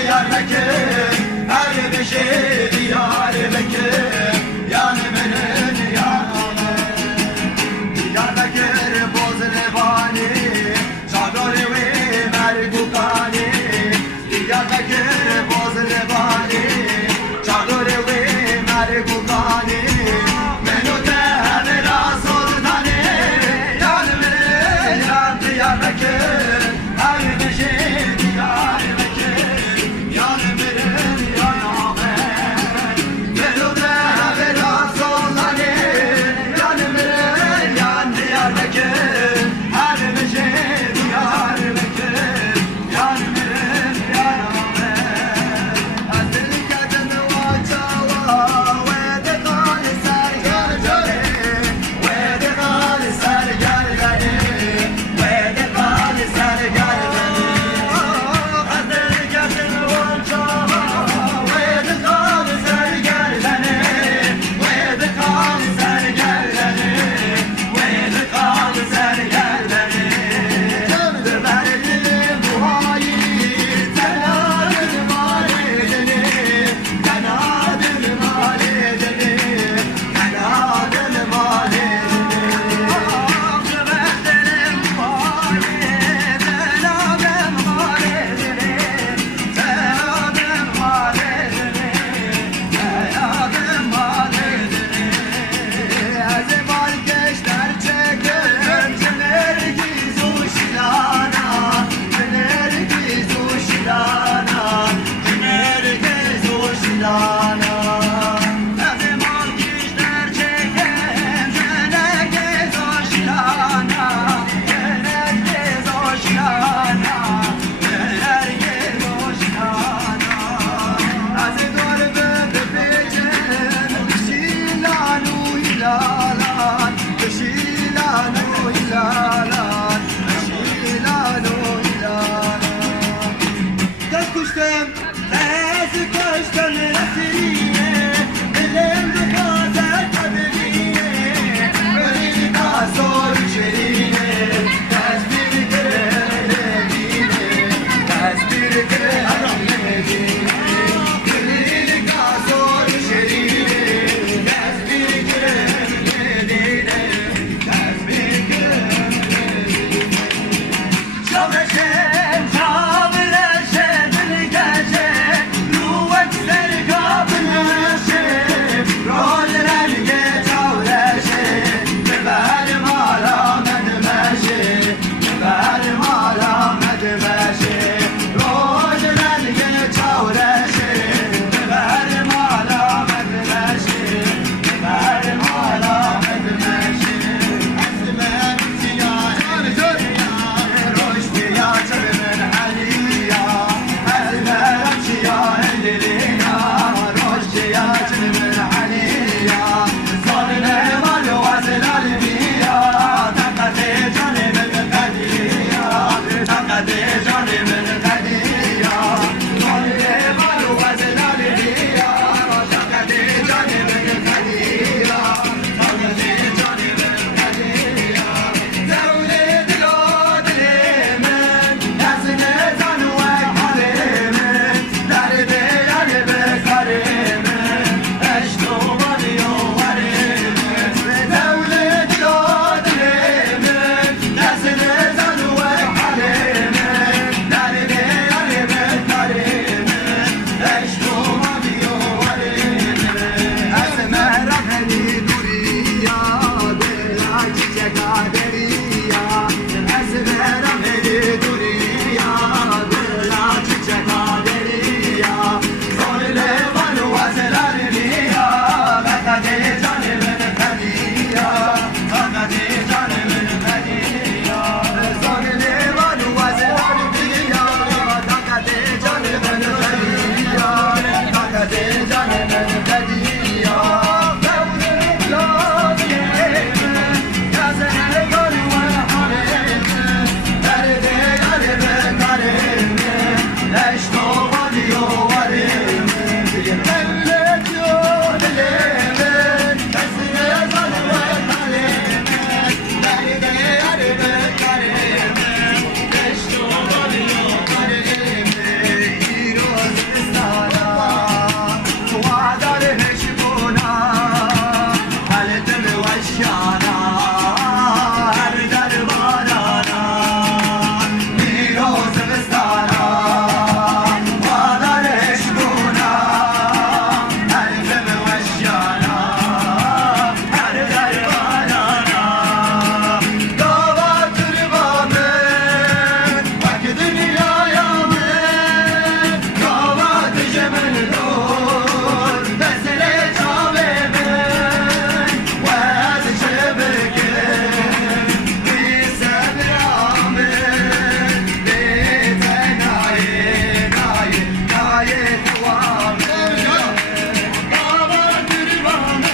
Diyarbakır, her bir şey Diyarbakır, yani koştum, tezi koştum resine, dilim duhazer kaderine, böyle daha zor içerine, tez bir kremedine, tez bir kremedine, böyle daha zor içerine, tez bir kremedine, tez bir kremedine. Çalışın, çalışın, gece, ruhak sergabınışı, roller geç avreşi, benim alam edmeşi, benim alam edmeşi, roller geç avreşi, benim alam edmeşi, benim alam edmeşi, esmer siyah, roş diya çevirin aliya, elmer çiya elliya, roş diya çevirin aliya, sonne malu vazel albiya, takate canımın kadiya, takate canımın kadiya, sonne malu vazel albiya, takate canımın kadiya, takate canımın kadiya, devlet dilemin, yazını zanve halimin, derdi yarbe karimin, eşto varıyor varimin, devlet dilemin, yazını zanve halimin, derdi yarbe karimin, eşto varıyor varimin, esmer ahli duriya, bela çiçek aderiya, esmer ahli duriya, bela çiçek aderiya, sonle valu vazel albiya, takate canımın kadiya, takate canımın kadiya, sonle valu vazel albiya, takate canımın kadiya, takate canımın kadiya, devlet dilemin, yazını görme halimin, derdi yarbe karimin, eşto varıyor varimin, devlet dilemin, yazını zanve halimin, derdi yarbe karimin, eşto varıyor varimin, İroz istana, tuadar heşbuna, haldim veşyana, her derbarana, İroz istana, tuadar heşbuna, haldim veşyana, her derbarana, dava türbamın, bak dünyaya mın, dava tücemin dur, mesele çavemin, vaz çebekin, bir sebramin, bir tenayi, nayi, nayi kuvamin, dava türbamın,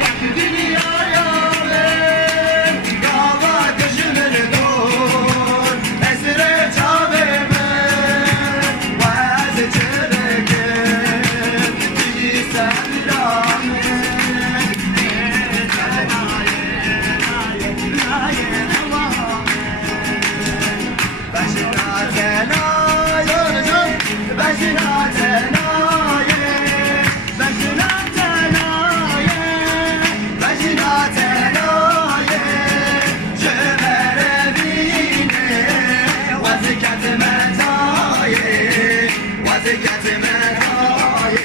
bak dünyaya mın, dava tücemin dur, mesele çavemin, vaz çebekin, bir sebramin, bir tenayi, nayi, nayi kuvamin, başına tenayi, başına tenayi, başına tenayi, başına tenayi, cömer evine, vazikatime tayi, vazikatime tayi,